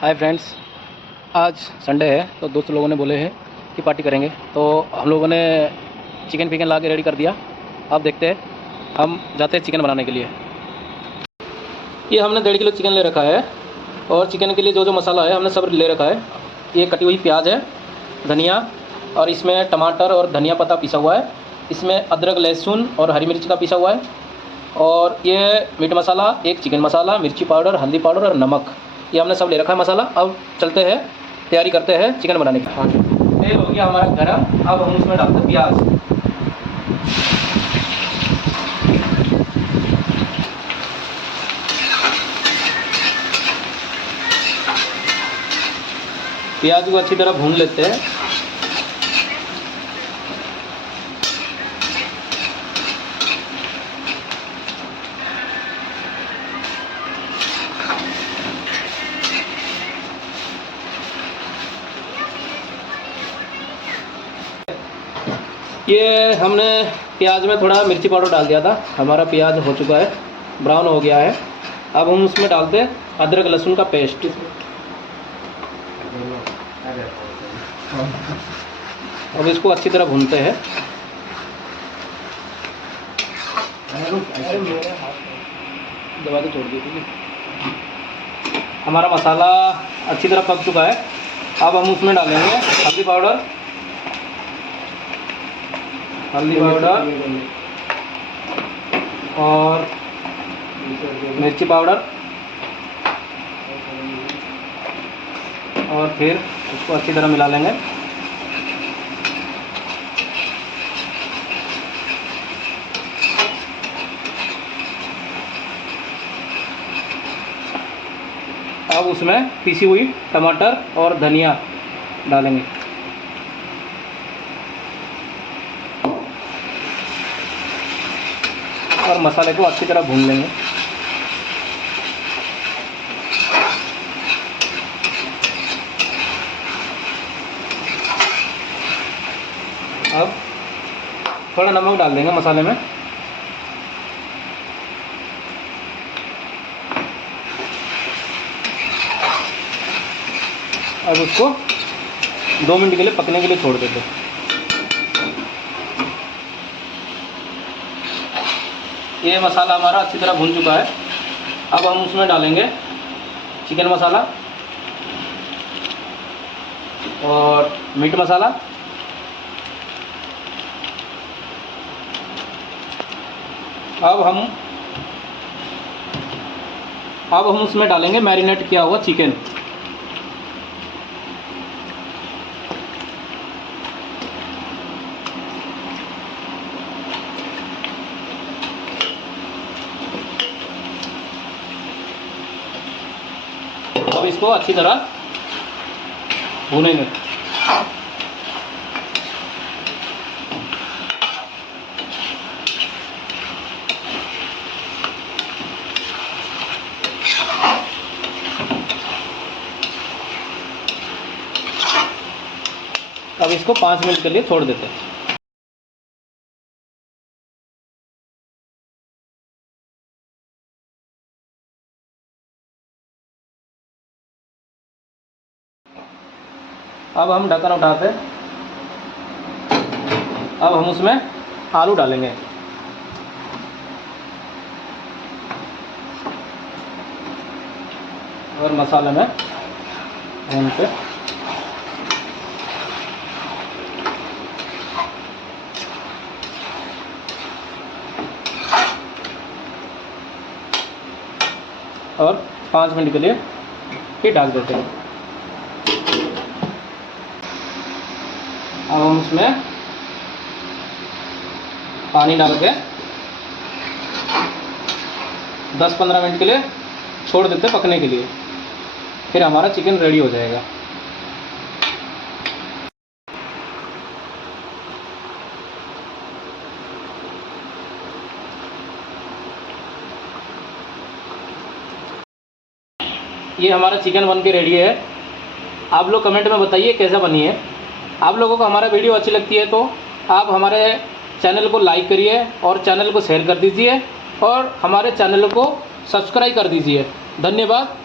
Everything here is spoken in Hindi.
हाय फ्रेंड्स, आज संडे है तो दोस्त लोगों ने बोले हैं कि पार्टी करेंगे, तो हम लोगों ने चिकन फिकन ला के रेडी कर दिया। आप देखते हैं, हम जाते हैं चिकन बनाने के लिए। ये हमने 1.5 किलो चिकन ले रखा है और चिकन के लिए जो जो मसाला है हमने सब ले रखा है। ये कटी हुई प्याज है, धनिया, और इसमें टमाटर और धनिया पत्ता पिसा हुआ है। इसमें अदरक, लहसुन और हरी मिर्च का पिसा हुआ है। और ये मीट मसाला, एक चिकन मसाला, मिर्ची पाउडर, हल्दी पाउडर और नमक, ये हमने सब ले रखा है मसाला। अब चलते हैं, तैयारी करते हैं चिकन बनाने की। तेल हो गया हमारा गरम, अब हम उसमें डालते हैं प्याज। प्याज को अच्छी तरह भून लेते हैं। ये हमने प्याज में थोड़ा मिर्ची पाउडर डाल दिया था, हमारा प्याज हो चुका है, ब्राउन हो गया है। अब हम उसमें डालते हैं अदरक लहसुन का पेस्ट। अब इसको अच्छी तरह भूनते हैं। दबा के छोड़ दीजिए। हमारा मसाला अच्छी तरह पक चुका है। अब हम उसमें डालेंगे हल्दी पाउडर और मिर्ची पाउडर, और फिर उसको अच्छी तरह मिला लेंगे। अब उसमें पीसी हुई टमाटर और धनिया डालेंगे। और मसाले को अच्छी तरह भून लेंगे। अब थोड़ा नमक डाल देंगे मसाले में। अब उसको 2 मिनट के लिए पकने के लिए छोड़ देते हैं। ये मसाला हमारा अच्छी तरह भून चुका है। अब हम उसमें डालेंगे चिकन मसाला और मीट मसाला। अब हम उसमें डालेंगे मैरिनेट किया हुआ चिकन। अब इसको अच्छी तरह भूनेंगे। अब इसको 5 मिनट के लिए छोड़ देते हैं। अब हम ढक्कन उठाते हैं। अब हम उसमें आलू डालेंगे। और मसाले में भूनते और 5 मिनट के लिए फिर ढक देते हैं। अब हम उसमें पानी डाल के 10-15 मिनट के लिए छोड़ देते हैं पकने के लिए। फिर हमारा चिकन रेडी हो जाएगा। ये हमारा चिकन बन के रेडी है। आप लोग कमेंट में बताइए कैसा बनी है। आप लोगों को हमारा वीडियो अच्छी लगती है तो आप हमारे चैनल को लाइक करिए और चैनल को शेयर कर दीजिए और हमारे चैनल को सब्सक्राइब कर दीजिए। धन्यवाद।